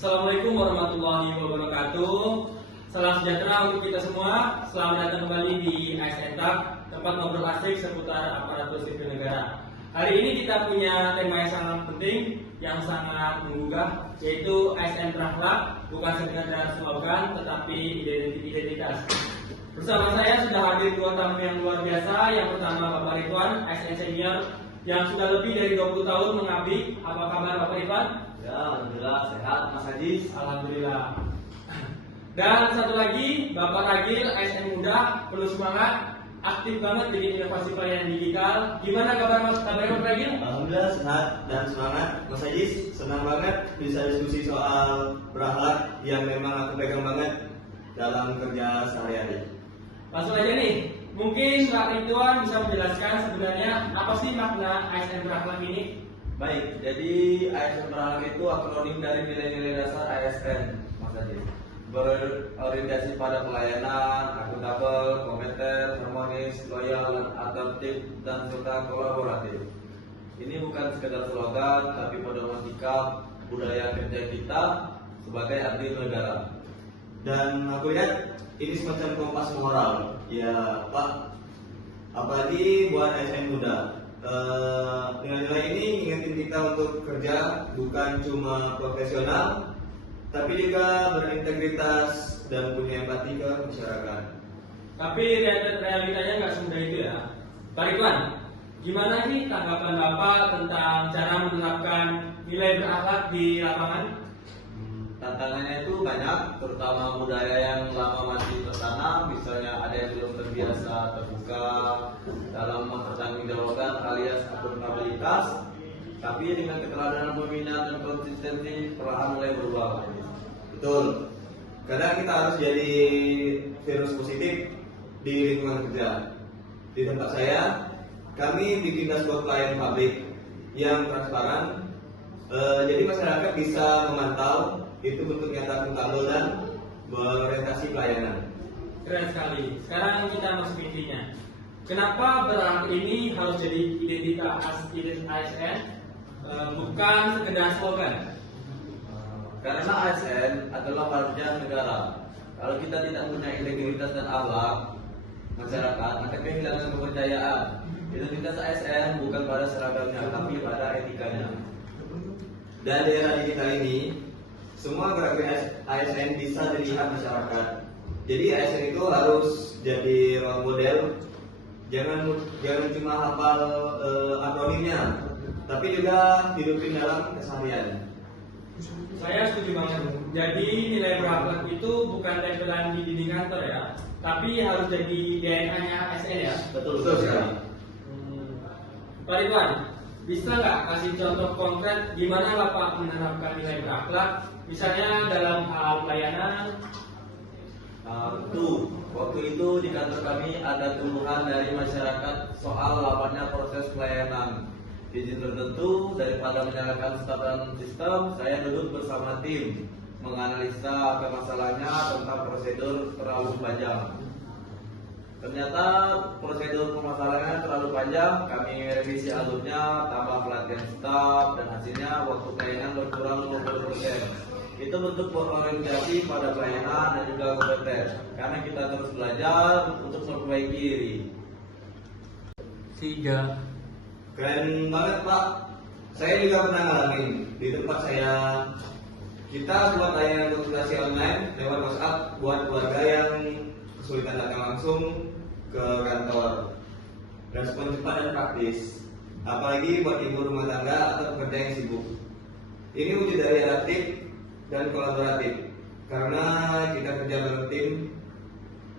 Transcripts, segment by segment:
Assalamualaikum warahmatullahi wabarakatuh. Salam sejahtera untuk kita semua. Selamat datang kembali di ASN Talk, tempat ngobrol asik seputar aparatur sipil negara. Hari ini kita punya tema yang sangat penting, yang sangat menggugah, yaitu ASN berakhlak, bukan sekedar slogan, tetapi identitas. Bersama saya sudah hadir dua tamu yang luar biasa. Yang pertama Bapak Ridwan, ASN senior yang sudah lebih dari 20 tahun mengabdi. Apa kabar Bapak Ridwan? Ya, alhamdulillah sehat Mas Haji. Alhamdulillah. Dan satu lagi Bapak Ragil, ASN muda, penuh semangat, aktif banget bikin inovasi pelayanan digital. Gimana kabar Bapak Ragil? Alhamdulillah sehat dan semangat Mas Haji. Senang banget bisa diskusi soal berakhlak yang memang aku pegang banget dalam kerja sehari-hari. Langsung aja nih, mungkin Pak Ridwan bisa menjelaskan sebenarnya apa sih makna ASN berakhlak ini? Baik, jadi ASN berakhlak itu akronim dari nilai-nilai dasar ASN, Mas Haji. Berorientasi pada pelayanan, akuntabel, kompeten, harmonis, loyal, adaptif, dan serta kolaboratif. Ini bukan sekedar slogan, tapi pedoman sikap budaya kerja kita sebagai abdi negara. Dan aku lihat ini semacam kompas moral, ya Pak. Apalagi buat ASN muda. Nilai-nilai ini ingetin kita untuk kerja bukan cuma profesional, tapi juga berintegritas dan punya empati ke masyarakat. Tapi realitanya nggak semudah itu ya. Pak Ridwan, gimana sih tanggapan Bapak tentang cara menerapkan nilai berakhlak di lapangan? Tantangannya itu banyak, terutama budaya yang lama masih tertanam. Misalnya ada yang belum terbiasa terbuka dalam mempertanggungjawabkan alias akuntabilitas. Tapi dengan keteladanan pembina dan konsistensi perlahan mulai berubah. Betul. Kadang kita harus jadi virus positif di lingkungan kerja. Di tempat saya, kami bikin dashboard pelayan publik yang transparan. Jadi masyarakat bisa memantau itu bentuk nyata akuntabel dan berorientasi pelayanan. Keren sekali. Sekarang kita masuk ke intinya. Kenapa berakhlak ini harus jadi identitas ASN, bukan sekedar slogan? Karena ASN adalah warga negara. Kalau kita tidak punya integritas dan akhlak, masyarakat akan kehilangan kepercayaan. Identitas ASN bukan pada seragamnya, tapi pada etikanya. Dan di era digital ini, semua gerak-gerik ASN bisa dilihat masyarakat. Jadi ASN itu harus jadi role model. Jangan cuma hafal akronimnya, tapi juga hidupin dalam keseharian. Saya setuju banget. Jadi nilai berakhlak itu bukan tempelan di dinding kantor ya, tapi harus jadi DNA-nya ASN ya. Betul sekali. Pak Ridwan, bisa nggak kasih contoh konkret gimana Bapak menerapkan nilai berakhlak, misalnya dalam hal pelayanan? Waktu itu di kantor kami ada keluhan dari masyarakat soal lambatnya proses pelayanan. Izin tertentu daripada menyalahkan staf dan sistem, saya duduk bersama tim menganalisa masalahnya tentang prosedur terlalu panjang. Ternyata prosedur permasalahannya terlalu panjang, kami revisi alurnya, tambah pelatihan staf, dan hasilnya waktu pelayanan berkurang 20%. Itu bentuk berorientasi pada pelayanan dan juga kompeten, karena kita terus belajar untuk memperbaiki diri. 3. Keren banget Pak. Saya juga pernah ngalamin di tempat saya. Kita buat layanan konsultasi online lewat WhatsApp buat keluarga yang kesulitan datang langsung ke kantor. Respon cepat dan praktis. Apalagi buat ibu rumah tangga atau pekerja yang sibuk. Ini wujud dari adaptif dan kolaboratif. Karena kita kerja bareng tim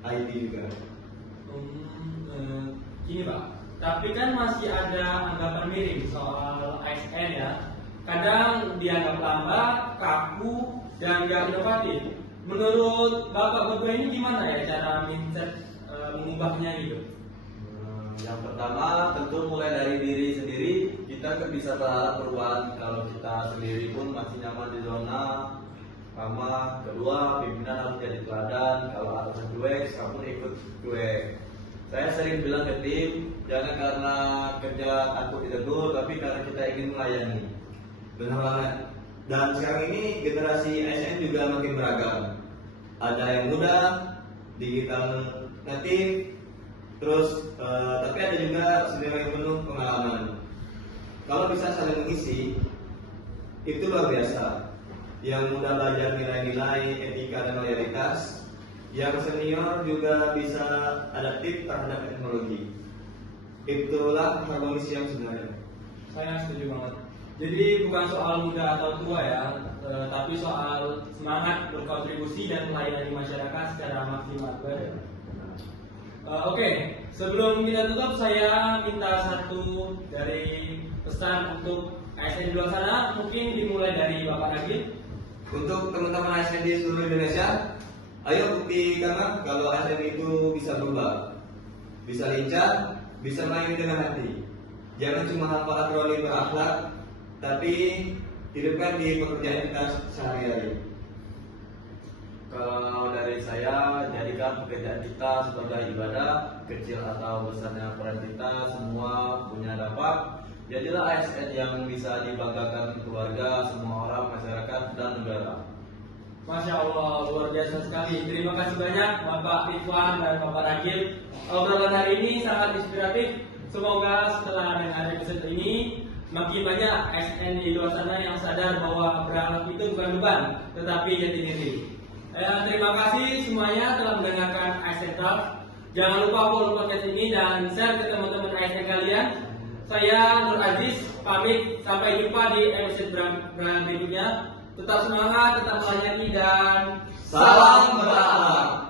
IT juga. Gini Pak, tapi kan masih ada anggapan miring soal ASN ya. Kadang dianggap lambat, kaku, dan gak inovatif. Menurut Bapak berdua ini gimana ya cara mindset mengubahnya gitu? Yang pertama tentu mulai dari diri sendiri. Kita kan bisa berharap perubahan kalau kita sendiri pun masih nyaman di zona ramah. Kedua, pimpinan harus jadi teladan. Kalau atasan cuek, kamu ikut cuek. Saya sering bilang ke tim, jangan karena kerja takut ditegur, tapi karena kita ingin melayani. Benar banget. Dan sekarang ini generasi ASN juga makin beragam. Ada yang muda, digital native, terus tapi ada juga senior yang penuh pengalaman. Kalau bisa saling mengisi, itu luar biasa. Yang muda belajar nilai-nilai, etika dan loyalitas. Yang senior juga bisa adaptif terhadap teknologi. Itulah harmonis yang sebenarnya. Saya setuju banget. Jadi bukan soal muda atau tua ya, tapi soal semangat berkontribusi dan melayani masyarakat secara maksimal. Oke, sebelum kita tutup saya minta satu dari pesan untuk ASN di luar sana, mungkin dimulai dari Bapak Nagib. Untuk teman-teman ASN di seluruh Indonesia, ayo buktikan kalau ASN itu bisa berubah, bisa lincah, bisa main dengan hati. Jangan cuma hafal akronim berakhlak, tapi hidupkan di pekerjaan kita sehari-hari. Kalau dari saya, jadikan pekerjaan kita sebagai ibadah, kecil atau besarnya peran kita semua punya dampak. Jadilah ASN yang bisa dibanggakan keluarga, semua orang, masyarakat, dan negara. Masya Allah, luar biasa sekali. Terima kasih banyak Bapak Ridwan dan Bapak Nagib. Obrolan hari ini sangat inspiratif. Semoga setelah dengar episode ini makin banyak ASN di luar sana yang sadar bahwa berakhlak itu bukan beban, tetapi jati diri. Terima kasih semuanya telah mendengarkan ASN Talk. Jangan lupa follow podcast ini dan share ke teman-teman ASN kalian. Saya Nur Aziz pamit, sampai jumpa di episode berikutnya. Tetap semangat, tetap melayani dan Salam berakhlak.